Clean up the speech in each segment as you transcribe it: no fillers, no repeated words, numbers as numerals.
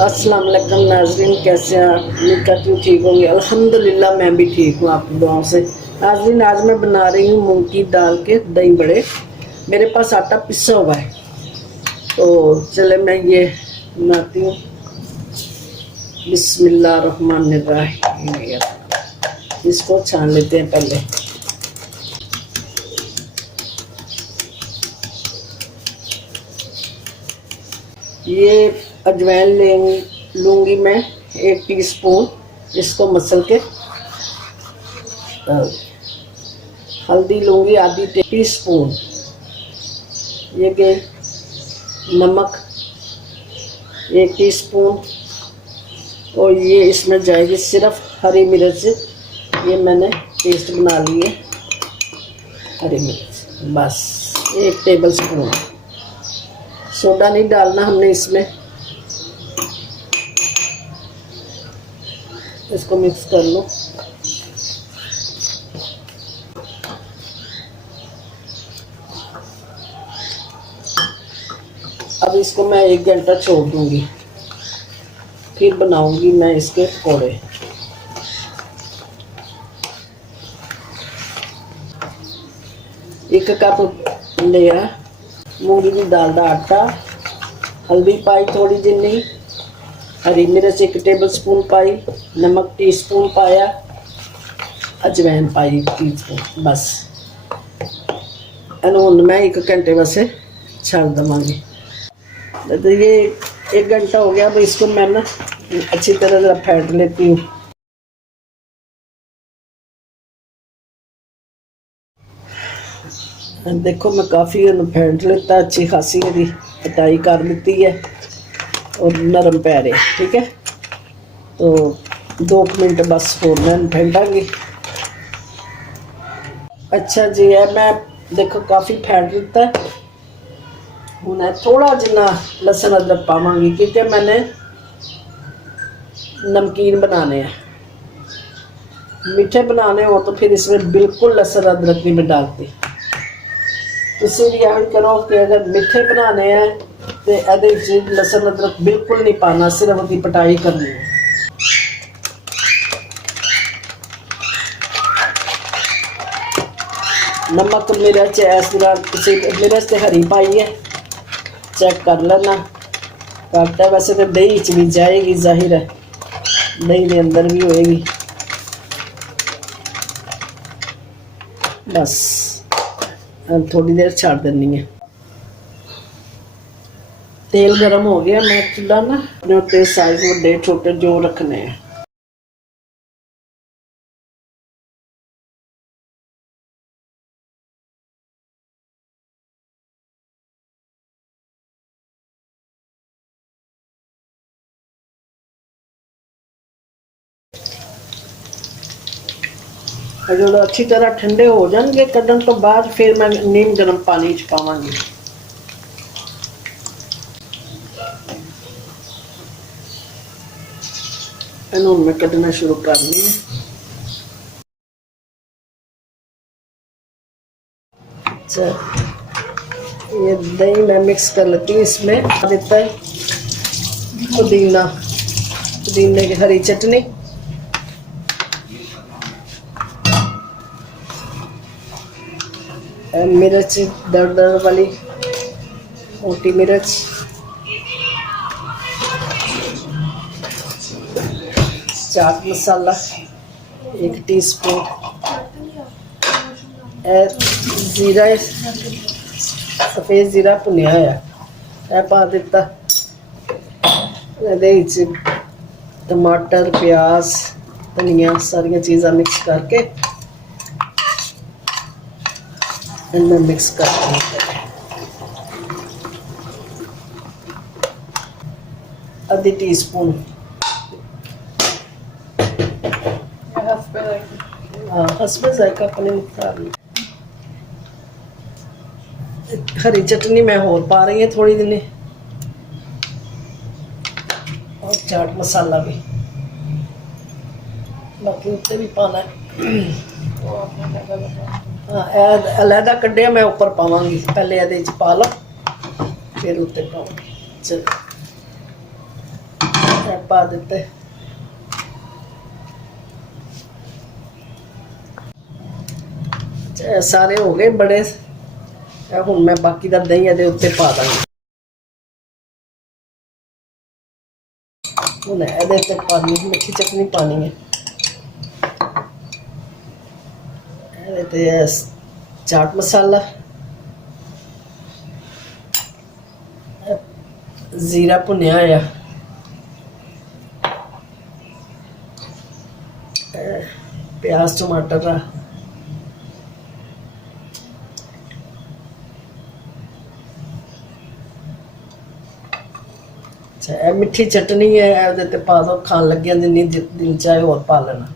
अस्सलाम वालेकुम नाज़रीन, कैसे हैं आप? उम्मीद करती हूँ ठीक होंगे। अल्हम्दुलिल्लाह मैं भी ठीक हूँ आपकी दुआओं से। नाज़रीन, आज मैं बना रही हूँ मूंग की दाल के दही बड़े। मेरे पास आटा पिसा हुआ है, तो चले मैं ये बनाती हूँ। बिस्मिल्लाहिर्रहमानिर्रहीम। इसको छान लेते हैं पहले। ये अजवाइन लूँगी मैं 1 टीस्पून, इसको मसल के। हल्दी लूँगी आधी टीस्पून। ये गए नमक 1 टीस्पून। और ये इसमें जाएगी सिर्फ हरी मिर्च। ये मैंने पेस्ट बना ली है हरी मिर्च, बस 1 टेबल स्पून। सोडा नहीं डालना हमने इसमें। इसको मिक्स कर लो। अब इसको मैं 1 घंटा छोड़ दूंगी, फिर बनाऊंगी मैं इसके पकौड़े। एक कप लिया मूंगी की दाल का आटा, हल्दी पाई थोड़ी जिन्नी, हरी मिर्च 1 टेबल स्पून पाई, नमक टीस्पून पाया, अजवाइन पाई टीस्पून, बस। हूँ मैं 1 घंटे वास्ते छड़ देवांगी। तो ये 1 घंटा हो गया। अब इसको मैं ना अच्छी तरह से फेंट लेती हूँ। देखो मैं काफ़ी फेंट लेता, अच्छी खासी मेरी कटाई कर लेती है और नरम पै रहे। ठीक है, तो 2 मिनट बस होर मैं फेंटांगी। अच्छा जी है, मैं देखो काफ़ी फेंट लेता है। हूँ थोड़ा जिन्ना लसन अदरक पावांगी, क्योंकि मैंने नमकीन बनाने हैं। मीठे बनाने हो तो फिर इसमें बिल्कुल लसन अदरक नहीं मैं डालती। तुसीं भी यही करो कि अगर मीठे बनाने हैं तो ये लसन अदरक बिल्कुल नहीं पाना, सिर्फ उसकी पटाई करनी है। नमक मिर्च इस तरह मिर्च तो हरी पाई है, चेक कर लेना। घट है वैसे तो दही च भी जाएगी, जाहिर है दही के अंदर भी होएगी। बस थोड़ी देर छाड़ देनी है। तेल गरम हो गया। मैं चूल्हा ना अपने उत्ते साइज बड़े छोटे जो रखने हैं। जो अच्छी तरह ठंडे हो जाएंगे कढ़न तो बाद फिर मैं नीम गर्म पानी च पावांगी। इन्हों मैं कढ़ना शुरू करनी है। अच्छा, ये दही मैं मिक्स कर लेती हूँ। इसमें देता है पुदीना, पुदीने की हरी चटनी, मिर्च दर दर वाली मोटी मिर्च, चाट मसाला 1 टीस्पून, जीरा सफेद जीरा भुनिया है पा दिता। टमाटर प्याज धनिया सारिया चीज़ा मिक्स करके इन्हें मिक्स कर आधी टीस्पून। हाँ, हस्बे जायका अपने मुताबिक। हरी चटनी मैं होर पा रही है थोड़ी दिन, और चाट मसाला भी बाकी उत्ते भी पाना है। हाँ, अलहदा कढ़िया मैं ऊपर पावांगी, पहले ये पा लो फिर उत्ते पाऊंगी। चलो पा देते। सारे हो गए बड़े, हुण मैं बाकी दा दही इहदे उत्ते पा दांगी। हुण इहदे ते पानी मिठी चटनी पानी है, इहदे ते चाट मसाला, जीरा भुनिया होया, प्याज टमाटर का, अच्छा मिठी चटनी है, इहदे ते पा दो। खान लगे जिन्नी दिल चाहे होर पा लेना।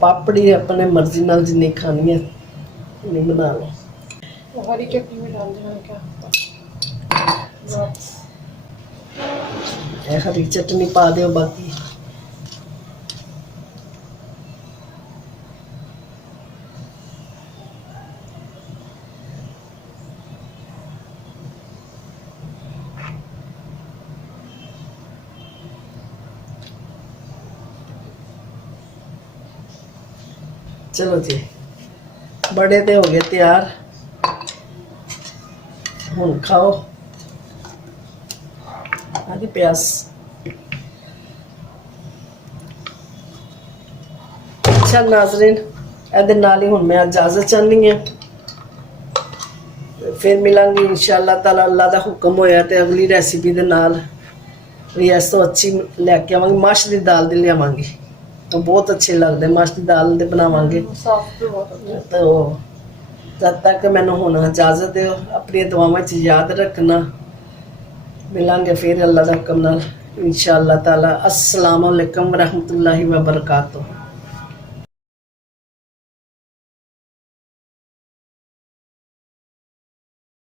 पापड़ी अपने मर्जी नाल जिन्नी खानी है उन्नी बना लो। हरी चटनी में डाल देना क्या? हरी चटनी पा दो बाकी। चलो जी बड़े तो हो गए तैयार, हुण खाओ। आदि प्यास। अच्छा नाज़रीन, इहदे नाल ही हुण मैं इजाजत चाहनी है, फिर मिलांगी इंशाअल्लाह ताला। अल्लाह दा हुक्म होया ते अगली रेसिपी दे नाल भी इस तो अच्छी लैके आवांगी। माश दी दाल दी लियावांगी, तो बहुत अच्छे लगते माश दी दाल दे बनावांगे। तो जब तक मैनू हुण इजाजत दो, अपनी दुआवां च याद रखना। मिलांगे फिर अल्लाह दा हुक्म नाल इंशाअल्लाह ताला। अस्सलाम वालेकुम व रहमतुल्लाहि व बरकातुहू।